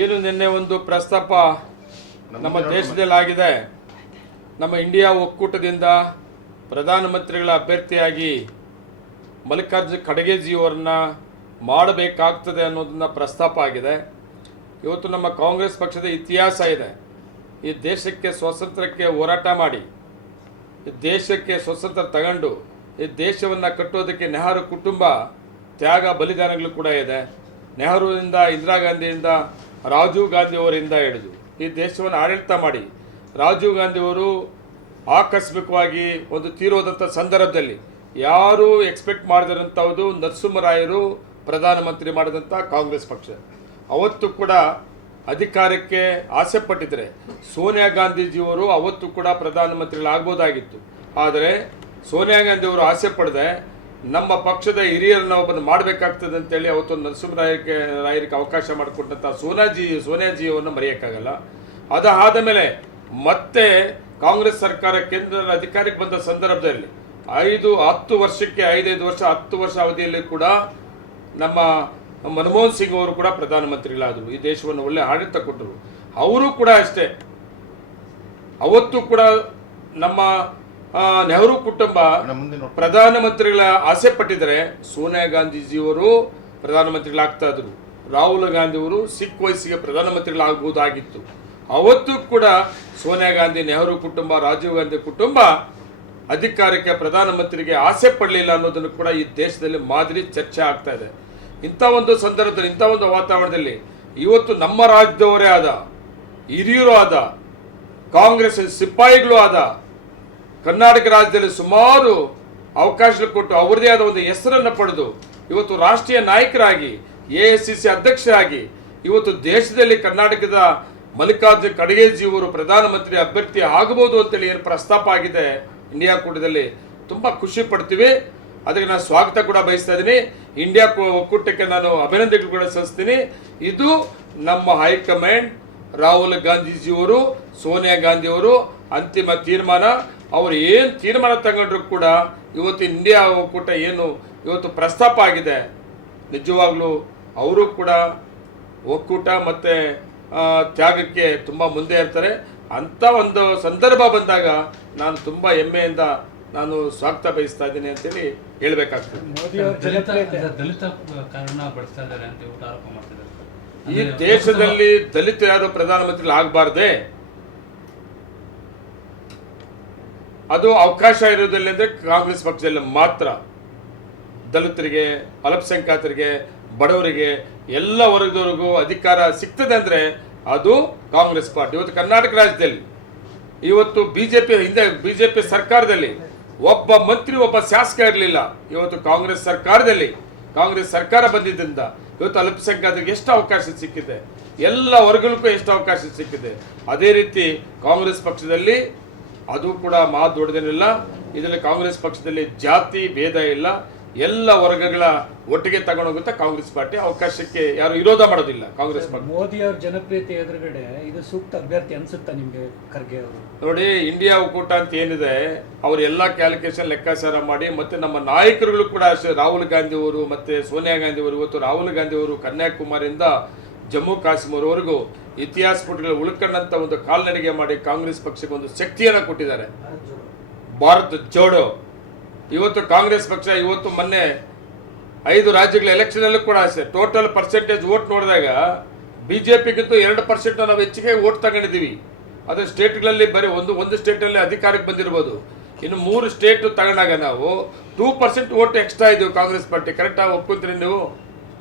ಏನು ನಿನ್ನೆ ಒಂದು ಪ್ರಸ್ತಾಪ ನಮ್ಮ ದೇಶದಲ್ಲಿ ಆಗಿದೆ. ನಮ್ಮ ಇಂಡಿಯಾ ಒಕ್ಕೂಟದಿಂದ ಪ್ರಧಾನಮಂತ್ರಿಗಳ ಅಭ್ಯರ್ಥಿಯಾಗಿ ಮಲ್ಲಿಕಾರ್ಜುನ ಖರ್ಗೆಜಿಯವರನ್ನ ಮಾಡಬೇಕಾಗ್ತದೆ ಅನ್ನೋದನ್ನ ಪ್ರಸ್ತಾಪ ಆಗಿದೆ. ಇವತ್ತು ನಮ್ಮ ಕಾಂಗ್ರೆಸ್ ಪಕ್ಷದ ಇತಿಹಾಸ ಇದೆ. ಈ ದೇಶಕ್ಕೆ ಸ್ವಾತಂತ್ರ್ಯಕ್ಕೆ ಹೋರಾಟ ಮಾಡಿ ಈ ದೇಶಕ್ಕೆ ಸ್ವಾತಂತ್ರ್ಯ ತಗೊಂಡು ಈ ದೇಶವನ್ನು ಕಟ್ಟೋದಕ್ಕೆ ನೆಹರು ಕುಟುಂಬ ತ್ಯಾಗ ಬಲಿದಾನಗಳು ಕೂಡ ಇದೆ. ನೆಹರುವಿಂದ, ಇಂದಿರಾ ಗಾಂಧಿಯಿಂದ, ರಾಜೀವ್ ಗಾಂಧಿಯವರಿಂದ ಹಿಡಿದು ಈ ದೇಶವನ್ನು ಆಡಳಿತ ಮಾಡಿ ರಾಜೀವ್ ಗಾಂಧಿಯವರು ಆಕಸ್ಮಿಕವಾಗಿ ಒಂದು ತೀರೋದಂಥ ಸಂದರ್ಭದಲ್ಲಿ ಯಾರೂ ಎಕ್ಸ್ಪೆಕ್ಟ್ ಮಾಡಿದಂಥದ್ದು ನರಸಿಂಹರಾಯರು ಪ್ರಧಾನಮಂತ್ರಿ ಮಾಡಿದಂಥ ಕಾಂಗ್ರೆಸ್ ಪಕ್ಷ ಅವತ್ತು ಕೂಡ ಅಧಿಕಾರಕ್ಕೆ ಆಸೆ ಪಟ್ಟಿದ್ರೆ ಸೋನಿಯಾ ಗಾಂಧೀಜಿಯವರು ಅವತ್ತು ಕೂಡ ಪ್ರಧಾನಮಂತ್ರಿಗಳಾಗ್ಬೋದಾಗಿತ್ತು. ಆದರೆ ಸೋನಿಯಾ ಗಾಂಧಿಯವರು ಆಸೆ ಪಡದೆ ನಮ್ಮ ಪಕ್ಷದ ಹಿರಿಯರನ್ನ ಒಬ್ಬನ್ನು ಮಾಡಬೇಕಾಗ್ತದೆ ಅಂತೇಳಿ ಅವತ್ತು ನರಸಿಂಹರಾಯರಿಗೆ ಅವಕಾಶ ಮಾಡಿಕೊಟ್ಟಂಥ ಸೋನಿಯಾಜಿಯವರನ್ನು ಮರೆಯೋಕ್ಕಾಗಲ್ಲ. ಅದಾದ ಮೇಲೆ ಮತ್ತೆ ಕಾಂಗ್ರೆಸ್ ಸರ್ಕಾರ ಕೇಂದ್ರದ ಅಧಿಕಾರಕ್ಕೆ ಬಂದ ಸಂದರ್ಭದಲ್ಲಿ 5 ವರ್ಷ ಅವಧಿಯಲ್ಲಿ ಕೂಡ ನಮ್ಮ ಮನಮೋಹನ್ ಸಿಂಗ್ ಅವರು ಕೂಡ ಪ್ರಧಾನಮಂತ್ರಿಗಳಾದರು. ಈ ದೇಶವನ್ನು ಒಳ್ಳೆ ಆಡಳಿತ ಕೊಟ್ಟರು. ಅವರು ಕೂಡ ಅಷ್ಟೇ, ಅವತ್ತು ಕೂಡ ನಮ್ಮ ನೆಹರು ಕುಟುಂಬ ಪ್ರಧಾನಮಂತ್ರಿಗಳ ಆಸೆ ಪಟ್ಟಿದ್ರೆ ಸೋನಿಯಾ ಗಾಂಧೀಜಿಯವರು ಪ್ರಧಾನಮಂತ್ರಿಗಳಾಗ್ತಾ ಇದ್ರು. ರಾಹುಲ್ ಗಾಂಧಿಯವರು ಸಿಖ್ ವಯಸ್ಸಿಗೆ ಪ್ರಧಾನಮಂತ್ರಿಗಳಾಗಬಹುದಾಗಿತ್ತು. ಅವತ್ತು ಕೂಡ ಸೋನಿಯಾ ಗಾಂಧಿ, ನೆಹರು ಕುಟುಂಬ, ರಾಜೀವ್ ಗಾಂಧಿ ಕುಟುಂಬ ಅಧಿಕಾರಕ್ಕೆ ಪ್ರಧಾನಮಂತ್ರಿಗೆ ಆಸೆ ಪಡಲಿಲ್ಲ ಅನ್ನೋದನ್ನು ಕೂಡ ಈ ದೇಶದಲ್ಲಿ ಮಾದರಿ ಚರ್ಚೆ ಆಗ್ತಾ ಇದೆ. ಇಂಥ ಒಂದು ಸಂದರ್ಭದಲ್ಲಿ, ಇಂಥ ಒಂದು ವಾತಾವರಣದಲ್ಲಿ ಇವತ್ತು ನಮ್ಮ ರಾಜ್ಯದವರೇ ಆದ, ಹಿರಿಯರು ಆದ, ಕಾಂಗ್ರೆಸ್ ಸಿಪಾಯಿಗಳು ಆದ ಕರ್ನಾಟಕ ರಾಜ್ಯದಲ್ಲಿ ಸುಮಾರು ಅವಕಾಶಗಳು ಕೊಟ್ಟು ಅವರದೇ ಆದ ಒಂದು ಹೆಸರನ್ನು ಪಡೆದು ಇವತ್ತು ರಾಷ್ಟ್ರೀಯ ನಾಯಕರಾಗಿ AICC ಅಧ್ಯಕ್ಷರಾಗಿ ಇವತ್ತು ದೇಶದಲ್ಲಿ ಕರ್ನಾಟಕದ ಮಲ್ಲಿಕಾರ್ಜುನ ಖರ್ಗೆಜಿಯವರು ಪ್ರಧಾನಮಂತ್ರಿ ಅಭ್ಯರ್ಥಿ ಆಗಬಹುದು ಅಂತೇಳಿ ಏನು ಪ್ರಸ್ತಾಪ ಆಗಿದೆ ಇಂಡಿಯಾ ಕೂಟದಲ್ಲಿ ತುಂಬ ಖುಷಿ ಪಡ್ತೀವಿ. ಅದಕ್ಕೆ ನಾನು ಸ್ವಾಗತ ಕೂಡ ಬಯಸ್ತಾ ಇದ್ದೀನಿ. ಇಂಡಿಯಾ ಒಕ್ಕೂಟಕ್ಕೆ ನಾನು ಅಭಿನಂದನೆಗಳು ಕೂಡ ಸಲ್ಲಿಸ್ತೀನಿ. ಇದು ನಮ್ಮ ಹೈಕಮಾಂಡ್, ರಾಹುಲ್ ಗಾಂಧೀಜಿಯವರು, ಸೋನಿಯಾ ಗಾಂಧಿಯವರು ಅಂತಿಮ ತೀರ್ಮಾನ. ಅವರು ಏನು ತೀರ್ಮಾನ ತಗೊಂಡ್ರು ಕೂಡ ಇವತ್ತು ಇಂಡಿಯಾ ಒಕ್ಕೂಟ ಏನು ಇವತ್ತು ಪ್ರಸ್ತಾಪ ಆಗಿದೆ, ನಿಜವಾಗ್ಲೂ ಅವರು ಕೂಡ ಒಕ್ಕೂಟ ಮತ್ತು ತ್ಯಾಗಕ್ಕೆ ತುಂಬ ಮುಂದೆ ಇರ್ತಾರೆ. ಅಂಥ ಒಂದು ಸಂದರ್ಭ ಬಂದಾಗ ನಾನು ತುಂಬ ಹೆಮ್ಮೆಯಿಂದ ನಾನು ಸ್ವಾಗತ ಬಯಸ್ತಾ ಇದ್ದೀನಿ ಅಂತೇಳಿ ಹೇಳ್ಬೇಕಾಗ್ತದೆ. ಈ ದೇಶದಲ್ಲಿ ದಲಿತ ಯಾರು ಪ್ರಧಾನಮಂತ್ರಿ ಆಗಬಾರ್ದೆ, ಅದು ಅವಕಾಶ ಇರೋದಿಲ್ಲ ಅಂದರೆ ಕಾಂಗ್ರೆಸ್ ಪಕ್ಷದಲ್ಲಿ ಮಾತ್ರ. ದಲಿತರಿಗೆ, ಅಲ್ಪಸಂಖ್ಯಾತರಿಗೆ, ಬಡವರಿಗೆ, ಎಲ್ಲ ವರ್ಗದವರಿಗೂ ಅಧಿಕಾರ ಸಿಗ್ತದೆ ಅಂದರೆ ಅದು ಕಾಂಗ್ರೆಸ್ ಪಾರ್ಟಿ. ಇವತ್ತು ಕರ್ನಾಟಕ ರಾಜ್ಯದಲ್ಲಿ ಇವತ್ತು ಬಿಜೆಪಿ ಸರ್ಕಾರದಲ್ಲಿ ಒಬ್ಬ ಮಂತ್ರಿ, ಒಬ್ಬ ಶಾಸಕ ಇರಲಿಲ್ಲ. ಇವತ್ತು ಕಾಂಗ್ರೆಸ್ ಸರ್ಕಾರ ಬಂದಿದ್ದರಿಂದ ಇವತ್ತು ಅಲ್ಪಸಂಖ್ಯಾತರಿಗೆ ಎಷ್ಟು ಅವಕಾಶ ಸಿಕ್ಕಿದೆ, ಎಲ್ಲ ವರ್ಗಕ್ಕೂ ಎಷ್ಟು ಅವಕಾಶ ಸಿಕ್ಕಿದೆ. ಅದೇ ರೀತಿ ಕಾಂಗ್ರೆಸ್ ಪಕ್ಷದಲ್ಲಿ ಅದು ಕೂಡ ಮಾತು ದೊಡ್ಡದೇನಿಲ್ಲ. ಇದರಲ್ಲಿ ಕಾಂಗ್ರೆಸ್ ಪಕ್ಷದಲ್ಲಿ ಜಾತಿ ಭೇದ ಇಲ್ಲ, ಎಲ್ಲ ವರ್ಗಗಳ ಒಟ್ಟಿಗೆ ತಗೊಂಡೋಗುತ್ತೆ ಕಾಂಗ್ರೆಸ್ ಪಾರ್ಟಿ. ಅವಕಾಶಕ್ಕೆ ಯಾರು ವಿರೋಧ ಮಾಡೋದಿಲ್ಲ ಕಾಂಗ್ರೆಸ್ ಪಾರ್ಟಿ. ಮೋದಿ ಅವರ ಜನಪ್ರಿಯತೆ ಎದುರುಗಡೆ ಇದು ಸೂಕ್ತ ಅಭ್ಯರ್ಥಿ ಅನ್ಸುತ್ತಾ ನಿಮ್ಗೆ ಖರ್ಗೆ ಅವರು? ನೋಡಿ, ಇಂಡಿಯಾ ಒಕ್ಕೂಟ ಅಂತ ಏನಿದೆ ಅವ್ರ ಎಲ್ಲ ಕ್ಯಾಲ್ಕುಲೇಷನ್ ಲೆಕ್ಕಾಚಾರ ಮಾಡಿ, ಮತ್ತೆ ನಮ್ಮ ನಾಯಕರುಗಳು ಕೂಡ ಅಷ್ಟೇ, ರಾಹುಲ್ ಗಾಂಧಿ ಅವರು ಮತ್ತೆ ಸೋನಿಯಾ ಗಾಂಧಿ ಅವರು. ಇವತ್ತು ರಾಹುಲ್ ಗಾಂಧಿ ಅವರು ಕನ್ಯಾಕುಮಾರಿಯಿಂದ ಜಮ್ಮು ಕಾಶ್ಮೀರವರೆಗೂ ಇತಿಹಾಸ ಪುಟಗಳು ಉಳ್ಕೊಂಡಂತ ಒಂದು ಕಾಲ್ನಡಿಗೆ ಮಾಡಿ ಕಾಂಗ್ರೆಸ್ ಪಕ್ಷಕ್ಕೆ ಒಂದು ಶಕ್ತಿಯನ್ನು ಕೊಟ್ಟಿದ್ದಾರೆ. ಭಾರತ್ ಜೋಡೋ. ಇವತ್ತು ಕಾಂಗ್ರೆಸ್ ಪಕ್ಷ ಇವತ್ತು ಮೊನ್ನೆ 5 ರಾಜ್ಯಗಳ ಎಲೆಕ್ಷನಲ್ಲೂ ಕೂಡ ಅಷ್ಟೇ, ಟೋಟಲ್ ಪರ್ಸೆಂಟೇಜ್ ವೋಟ್ ನೋಡಿದಾಗ BJPಗಿಂತ 2% ನಾವು ಹೆಚ್ಚಿಗೆ ವೋಟ್ ತಗೊಂಡಿದ್ದೀವಿ. ಅದು ಸ್ಟೇಟ್ಗಳಲ್ಲಿ ಬರೀ ಒಂದು ಸ್ಟೇಟಲ್ಲಿ ಅಧಿಕಾರಕ್ಕೆ ಬಂದಿರ್ಬೋದು. ಇನ್ನು 3 ಸ್ಟೇಟ್ ತಗೊಂಡಾಗ ನಾವು 2% ವೋಟ್ ಎಕ್ಸ್ಟ್ರಾ ಇದ್ದೀವಿ ಕಾಂಗ್ರೆಸ್ ಪಾರ್ಟಿ. ಕರೆಕ್ಟಾಗಿ ಒಪ್ಕೊಂತೀರಿ ನೀವು?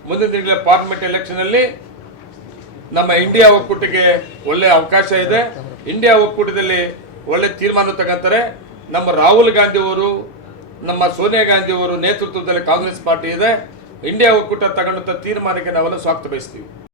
ಮುಂದಿನ ತಿಂಗಳ ಪಾರ್ಲಿಮೆಂಟ್ ಎಲೆಕ್ಷನಲ್ಲಿ ನಮ್ಮ ಇಂಡಿಯಾ ಒಕ್ಕೂಟಕ್ಕೆ ಒಳ್ಳೆ ಅವಕಾಶ ಇದೆ. ಇಂಡಿಯಾ ಒಕ್ಕೂಟದಲ್ಲಿ ಒಳ್ಳೆ ತೀರ್ಮಾನ ತಗೊಂತಾರೆ. ನಮ್ಮ ರಾಹುಲ್ ಗಾಂಧಿ ಅವರು, ನಮ್ಮ ಸೋನಿಯಾ ಗಾಂಧಿ ಅವರು ನೇತೃತ್ವದಲ್ಲಿ ಕಾಂಗ್ರೆಸ್ ಪಾರ್ಟಿ ಇದೆ. ಇಂಡಿಯಾ ಒಕ್ಕೂಟ ತಗೊಂಡಂಥ ತೀರ್ಮಾನಕ್ಕೆ ನಾವೆಲ್ಲ ಸ್ವಾಗತ ಬಯಸ್ತೀವಿ.